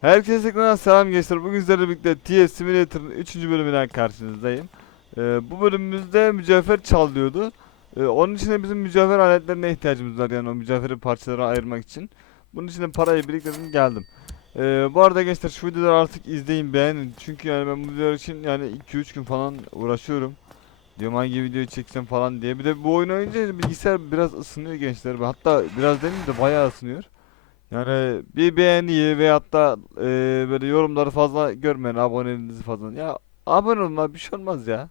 Herkese tekrardan selam gençler. Bugün sizlerle birlikte TS Simulator'ın 3. bölümünden karşınızdayım. Ee, bu bölümümüzde mücevher çalıyordu. Ee, onun için de bizim mücevher aletlerine ihtiyacımız var yani o mücevheri parçalara ayırmak için. Bunun için de parayı biriktirdim geldim. Ee, bu arada gençler şu videoları artık izleyin beğenin. Çünkü yani ben bu videolar için yani 2-3 gün falan uğraşıyorum. Diyorum hangi videoyu çeksem falan diye. Bir de bu oyun oynayınca bilgisayar biraz ısınıyor gençler. Hatta biraz demeyeyim de bayağı ısınıyor. Yani bir beğeniyi ve hatta e, böyle yorumları fazla görmeyin aboneliğinizi fazla. Ya abone olun bir şey olmaz ya.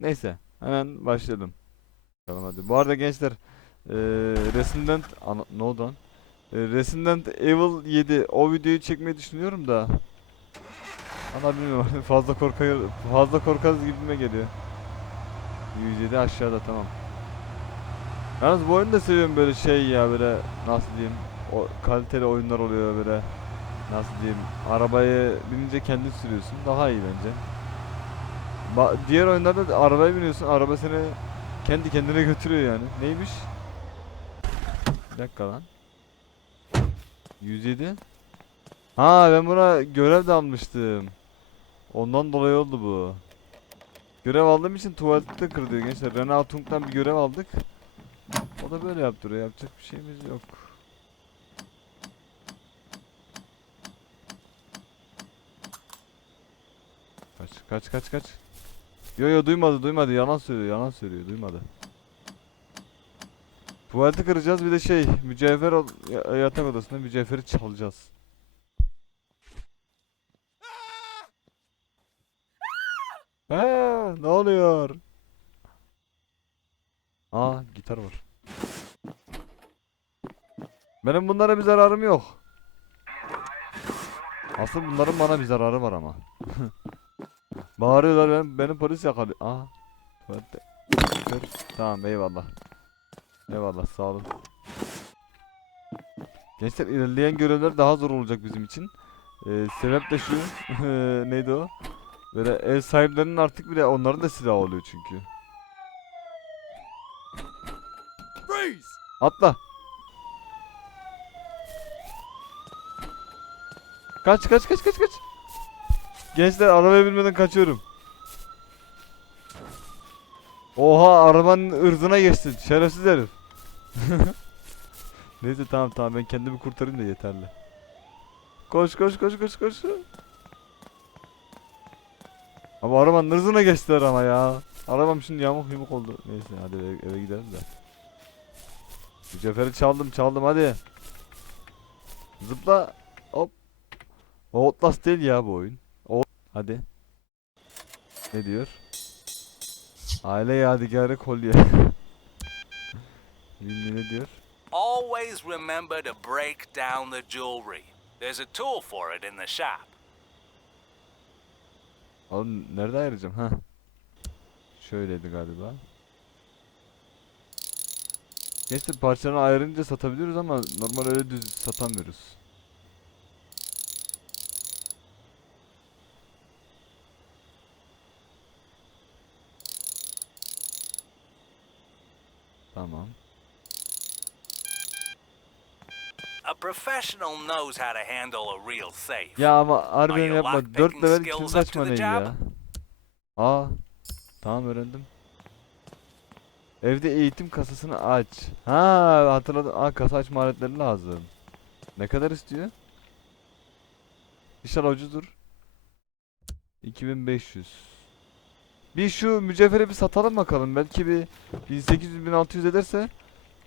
Neyse hemen başlayalım. Bakalım hadi. Bu arada gençler e, Resident Ana, ne oldu lan? Resident Evil 7 o videoyu çekmeyi düşünüyorum da. Ama bilmiyorum fazla korkar fazla korkarız gibime geliyor. 107 aşağıda tamam. Yalnız bu oyunu da seviyorum böyle şey ya böyle nasıl diyeyim o kaliteli oyunlar oluyor böyle nasıl diyeyim arabayı binince kendin sürüyorsun daha iyi bence. Ba- diğer oyunlarda da arabaya biniyorsun araba seni kendi kendine götürüyor yani. Neymiş? Bir dakika lan. 107. Ha ben buna görev de almıştım. Ondan dolayı oldu bu. Görev aldığım için tuvalette kır diyor gençler. Renault Tung'dan bir görev aldık. O da böyle yaptırıyor. Yapacak bir şeyimiz yok. Kaç kaç kaç kaç. Yo yo duymadı duymadı. Yalan söylüyor yalan söylüyor. Duymadı. Tuvaleti kıracağız bir de şey mücevher yatak odasında mücevheri çalacağız. Aa, ne oluyor? Aa gitar var. Benim bunlara bir zararım yok. Asıl bunların bana bir zararı var ama. Bağırıyorlar ben, beni polis yakalıyor. Aa. Tuvalette. Tamam eyvallah. Eyvallah sağ olun. Gençler ilerleyen görevler daha zor olacak bizim için. Ee, sebep de şu. neydi o? Böyle ev sahiplerinin artık bile onların da silahı oluyor çünkü. Atla. Kaç kaç kaç kaç kaç. Gençler arabaya binmeden kaçıyorum. Oha arabanın ırzına geçtin şerefsiz herif. Neyse tamam tamam ben kendimi kurtarayım da yeterli. Koş koş koş koş koş. Ama arabanın ırzına geçtiler ama ya. Arabam şimdi yamuk yumuk oldu. Neyse hadi eve, eve gidelim de. Mücevheri çaldım çaldım hadi. Zıpla. Outlast değil ya bu oyun. O hadi. Ne diyor? Aile yadigarı kolye. Bilmiyorum ne diyor? Always remember to break down the jewelry. There's a tool for it in the shop. Oğlum nerede ayıracağım ha? Şöyleydi galiba. Neyse parçalarını ayırınca satabiliyoruz ama normal öyle düz satamıyoruz. Tamam. A professional knows how to handle a real safe. Ya ama harbiden yapma. lockpicking 4 level kim saçma the ne job? ya? Aa. Tamam öğrendim. Evde eğitim kasasını aç. Ha hatırladım. Aa kasa açma aletleri lazım. Ne kadar istiyor? İnşallah ucuzdur. 2500. Bir şu mücevheri bir satalım bakalım. Belki bir 1800-1600 ederse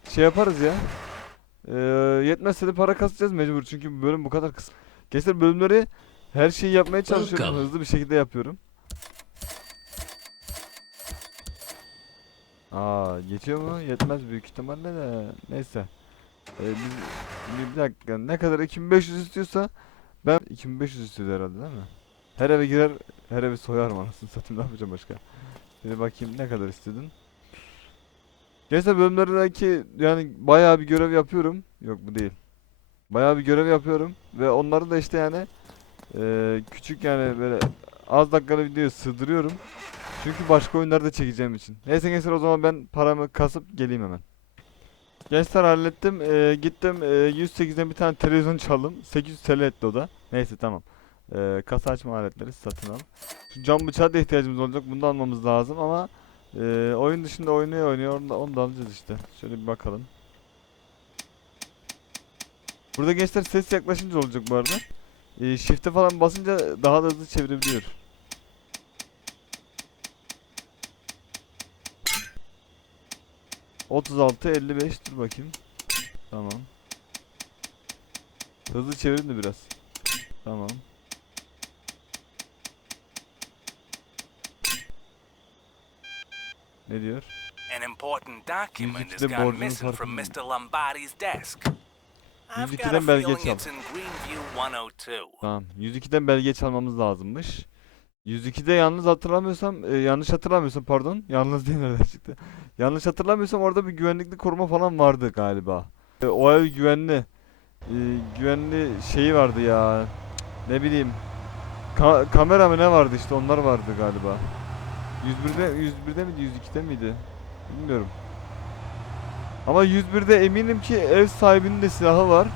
şey yaparız ya. Ee, yetmezse de para kasacağız mecbur. Çünkü bu bölüm bu kadar kısa. Gençler bölümleri her şeyi yapmaya çalışıyorum. Welcome. Hızlı bir şekilde yapıyorum. Aa yetiyor mu? Yetmez büyük ihtimalle de. Neyse. Ee, biz, bir dakika ne kadar 2500 istiyorsa ben 2500 istiyor herhalde değil mi? Her eve girer, her evi soyarım anasını satayım ne yapacağım başka? Bir bakayım ne kadar istedin? Gençler bölümlerdeki yani bayağı bir görev yapıyorum. Yok bu değil. Bayağı bir görev yapıyorum ve onları da işte yani eee, küçük yani böyle az dakikalı videoya sığdırıyorum. Çünkü başka oyunlarda çekeceğim için. Neyse gençler o zaman ben paramı kasıp geleyim hemen. Gençler hallettim. Ee, gittim ee, 108'den bir tane televizyon çaldım. 800 TL etti o da. Neyse tamam. Ee, kasa açma aletleri satın al. Şu cam bıçağa da ihtiyacımız olacak. Bunu da almamız lazım ama ee, oyun dışında oynuyor oynuyor. Onu da, onu da alacağız işte. Şöyle bir bakalım. Burada gençler ses yaklaşınca olacak bu arada. Ee, shift'e falan basınca daha da hızlı çevirebiliyor. Otuz altı, elli beş dur bakayım. Tamam. Hızlı çevirin de biraz. Tamam. Ne diyor? An important document has gone missing from. Mr. Lombardi's desk. I've got a Yüzükten belge feeling çal. 102. Tamam. 102'den belge çalmamız lazımmış. 102'de yalnız hatırlamıyorsam, e, yanlış hatırlamıyorsam pardon. Yalnız değil nereden çıktı? Yanlış hatırlamıyorsam orada bir güvenlikli koruma falan vardı galiba. E, o ev güvenli. E, güvenli şeyi vardı ya. Ne bileyim. Ka- kamera mı ne vardı işte onlar vardı galiba. 101'de 101'de miydi 102'de miydi? Bilmiyorum. Ama 101'de eminim ki ev sahibinin de silahı var.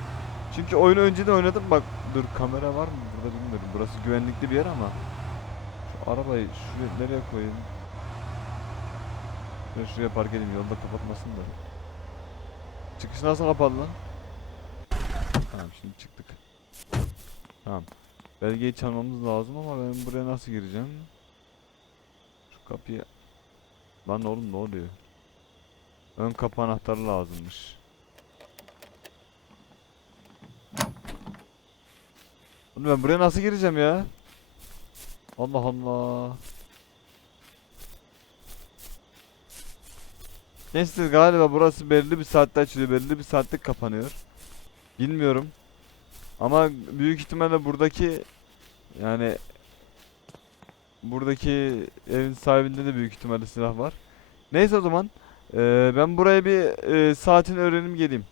Çünkü oyunu önceden oynadım bak dur kamera var mı burada bilmiyorum. Burası güvenlikli bir yer ama. Şu arabayı şuraya nereye koyayım? Ben şuraya park edeyim yolda kapatmasın da. Çıkış nasıl kapalı lan? Tamam şimdi çıktık. Tamam. Belgeyi çalmamız lazım ama ben buraya nasıl gireceğim? Kapıyı... Lan oğlum ne oluyor? Ön kapı anahtarı lazımmış. Oğlum ben buraya nasıl gireceğim ya? Allah Allah. Neyse galiba burası belirli bir saatte açılıyor, belirli bir saatte kapanıyor. Bilmiyorum. Ama büyük ihtimalle buradaki yani buradaki evin sahibinde de büyük ihtimalle silah var. Neyse o zaman eee, ben buraya bir eee, saatini öğrenim geleyim.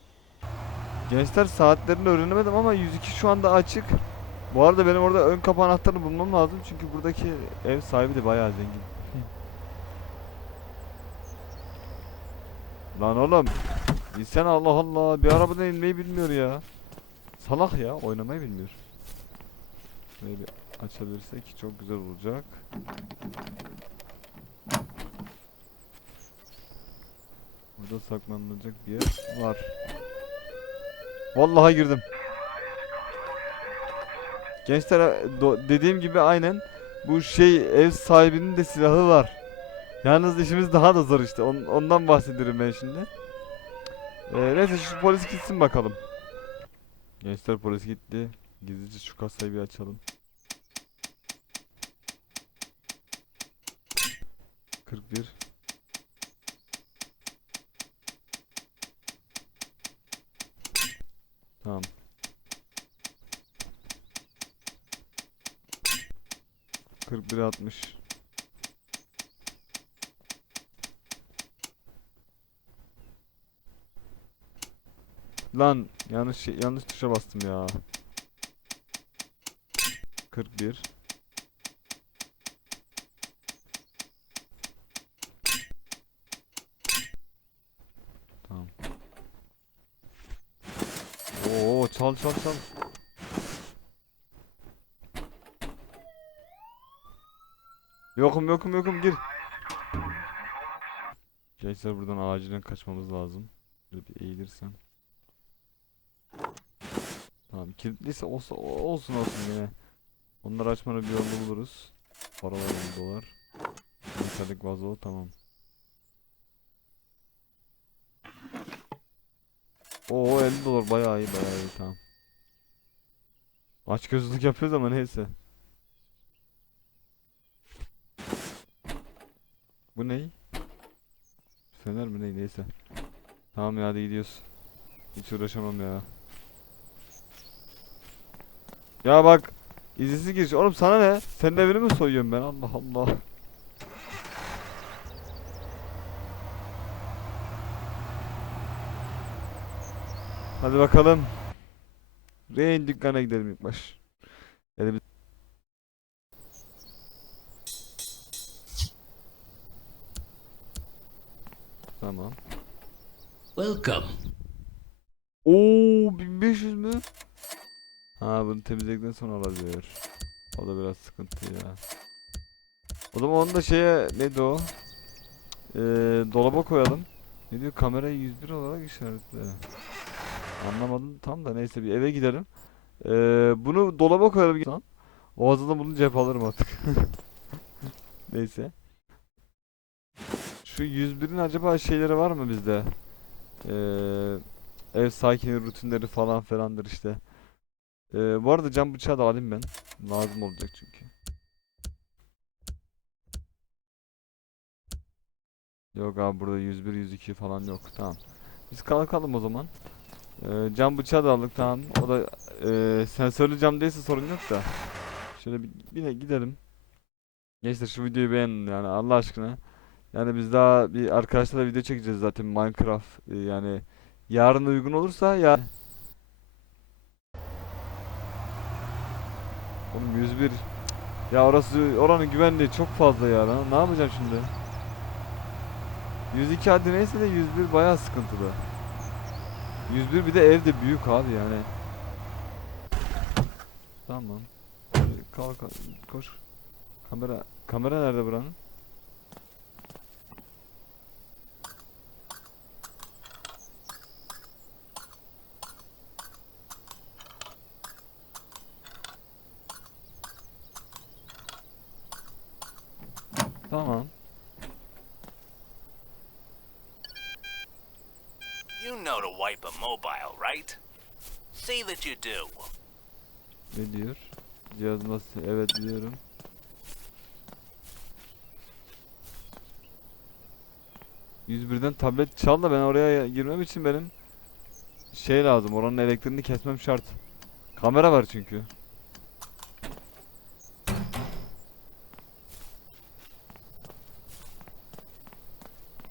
Gençler saatlerini öğrenemedim ama 102 şu anda açık. Bu arada benim orada ön kapı anahtarını bulmam lazım çünkü buradaki ev sahibi de bayağı zengin. Lan oğlum. İnsan Allah Allah bir arabadan inmeyi bilmiyor ya. Salak ya oynamayı bilmiyor. Şöyle bir açabilirsek çok güzel olacak. Burada saklanılacak bir yer var. Vallahi girdim. Gençler e, dediğim gibi aynen bu şey ev sahibinin de silahı var. Yalnız işimiz daha da zor işte. On- ondan bahsediyorum ben şimdi. Ee, neyse şu polis gitsin bakalım. Gençler polis gitti. Gizlice şu kasayı bir açalım. 41 Tamam. Kırk bir altmış. Lan yanlış şey, yanlış tuşa bastım ya. 41 Tamam. Oo çal çal çal. Yokum yokum yokum gir. Gençler buradan acilen kaçmamız lazım. Böyle bir eğilirsem. Tamam kilitliyse olsa olsun olsun yine. Onları açmanın bir yolunu buluruz. Paralar 10 dolar. Metalik vazo tamam. Oo 50 dolar bayağı iyi bayağı iyi tamam. Aç gözlülük yapıyoruz ama neyse. Bu ney? Fener mi ney neyse. Tamam ya hadi gidiyoruz. Hiç uğraşamam ya. Ya bak izinsiz giriş. Oğlum sana ne? Senin evini mi soyuyorum ben? Allah Allah. Hadi bakalım. Rain dükkana gidelim ilk baş. Elimiz... Tamam. Welcome. Oo 1500 mü? Ha bunu temizledikten sonra olabilir. O da biraz sıkıntı ya. O zaman onu da şeye neydi o? Ee, dolaba koyalım. Ne diyor kamerayı 101 olarak işaretle. Anlamadım tam da neyse bir eve gidelim. Ee, bunu dolaba koyalım. Lan. O azından bunu cep alırım artık. neyse. Şu 101'in acaba şeyleri var mı bizde? Ee, ev sakini rutinleri falan filandır işte. Ee, bu arada cam bıçağı da alayım ben. Lazım olacak çünkü. Yok abi burada 101 102 falan yok. Tamam. Biz kalkalım o zaman. Ee, cam bıçağı da aldık tamam. O da e, sensörlü cam değilse sorun yok da. Şöyle bir, bir de gidelim. Gençler şu videoyu beğenin yani Allah aşkına. Yani biz daha bir arkadaşlarla video çekeceğiz zaten Minecraft. Ee, yani yarın uygun olursa ya Oğlum 101 Ya orası oranın güvenliği çok fazla ya lan. Ne yapacağım şimdi? 102 hadi neyse de 101 bayağı sıkıntılı. 101 bir de ev de büyük abi yani. Tamam. Kalk kalk, koş. Kamera kamera nerede buranın? Tamam. You know to wipe a mobile, right? See that you do. Ne diyor? Cihaz nasıl? Evet diyorum. %1'den tablet çal da ben oraya girmem için benim şey lazım. Oranın elektriğini kesmem şart. Kamera var çünkü.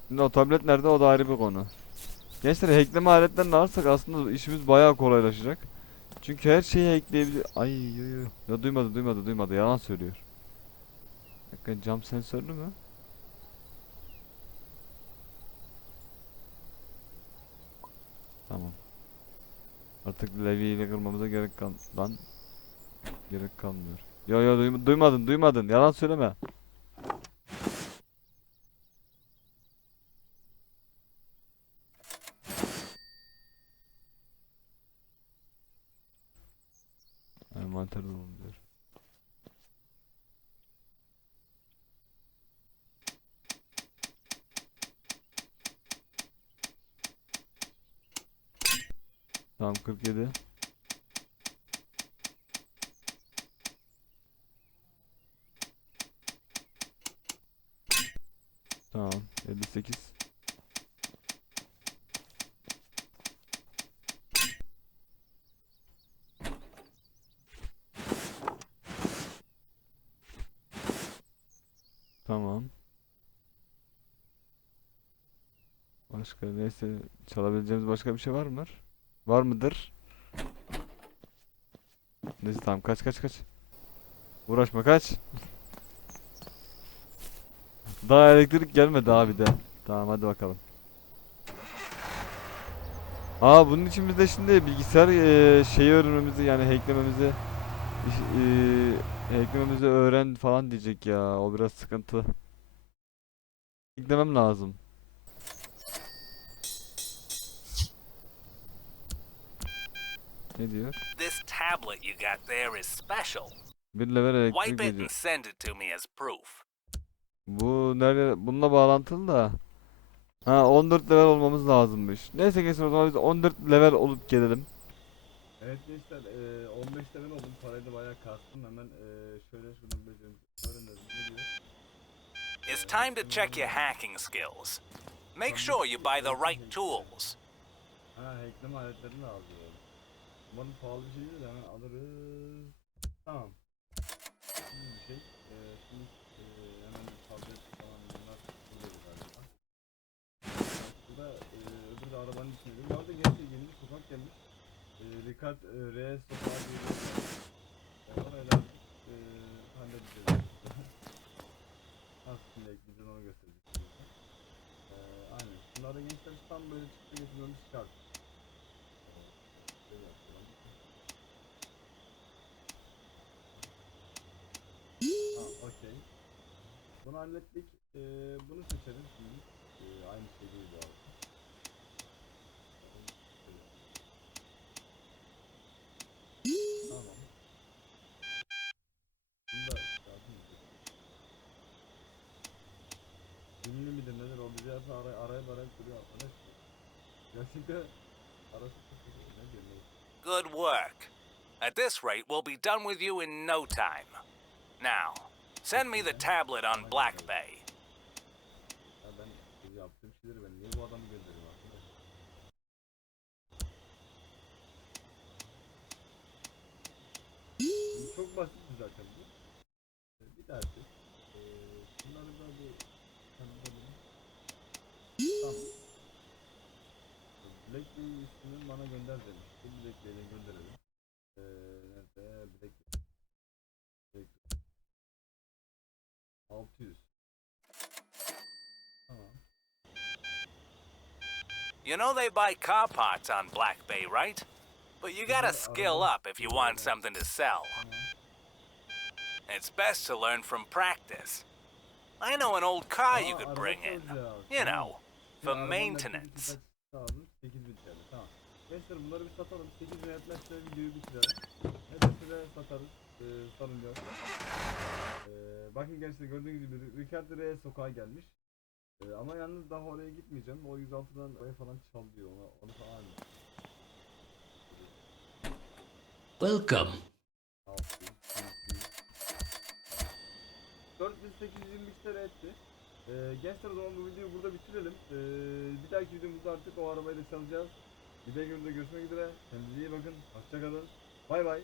Şimdi o tablet nerede o da ayrı bir konu. Gençler hackleme aletlerini alırsak aslında işimiz bayağı kolaylaşacak. Çünkü her şeyi hackleyebilir. Ay yo yo. Ya duymadı duymadı duymadı yalan söylüyor. Dakika cam sensörlü mü? Tamam. Artık Levi ile kırmamıza gerek kal lan gerek kalmıyor. Yo yo duym- duymadın duymadın yalan söyleme. Envanter dolum diyor. Tamam 47. Tamam 58. Tamam. Başka neyse çalabileceğimiz başka bir şey var mı? Var mıdır? Neyse tamam kaç kaç kaç. Uğraşma kaç. Daha elektrik gelmedi abi de. Tamam hadi bakalım. Aa bunun için biz de şimdi bilgisayar eee, şeyi öğrenmemizi yani hacklememizi eee, hacklememizi öğren falan diyecek ya. O biraz sıkıntı. Hacklemem lazım. Ne diyor? This tablet you got there is special. Bir level elektrik Wipe it and send it to me as proof. Bu nerede? Bununla bağlantılı da. Ha 14 level olmamız lazımmış. Neyse geçsin o zaman biz 14 level olup gelelim. Evet gençler eee 15 level oldum parayı da bayağı kastım hemen eee şöyle şuradan becerimi öğrenelim ne diyor? It's time to check your hacking skills. Make sure you buy the right tools. Ha hackleme aletlerini de. Umarım pahalı bir şey değil de hemen alırız. Tamam. Şimdi bir şey. Eee şimdi eee hemen tablet falan bunlar buluyoruz galiba. Burada eee öbür de arabanın içinde. Bu arada gençler yeni bir sokak gelmiş. Eee Ricard eee, R sokağı diye bir yer var. Yani da artık eee halledeceğiz. Şimdi ekleyeceğiz onu size. Eee aynen. Bunları gençler tam böyle çıktı getirmemiz şart. Şöyle yapalım. Ha, okey. Bunu hallettik. Ee, bunu seçelim şimdi. Ee, aynı şey değil bu arada. Good work. At this rate, we'll be done with you in no time. Now, send me the tablet on Black Bay. Çok basit zaten bu. Bir. Ee, bunları da bir tanımlayalım. Tamam. Black Bey'in ismini bana gönder. Black Bey'e gönderelim. Ee, nerede? Black Black 600. Tamam. You know they buy car parts on Black Bay, right? But you gotta skill up if you want something to sell. It's best to learn from practice. I know an old car you could bring in. You know, for maintenance. Gençler bunları bir satalım. 8000 etmezse videoyu bitirelim. Ederse de satarız. Sorun yok. Ee, bakın gençler gördüğünüz gibi Ricardo R sokağa gelmiş. Ee, ama yalnız daha oraya gitmeyeceğim. O 106'dan oraya falan çal diyor. Ona, onu falan Welcome. 4823 lira etti. Ee, gençler o zaman bu videoyu burada bitirelim. Ee, bir dahaki videomuzda artık o arabayla çalacağız. Bir videoda görüşmek üzere. Kendinize iyi bakın. Hoşçakalın. Bay bay.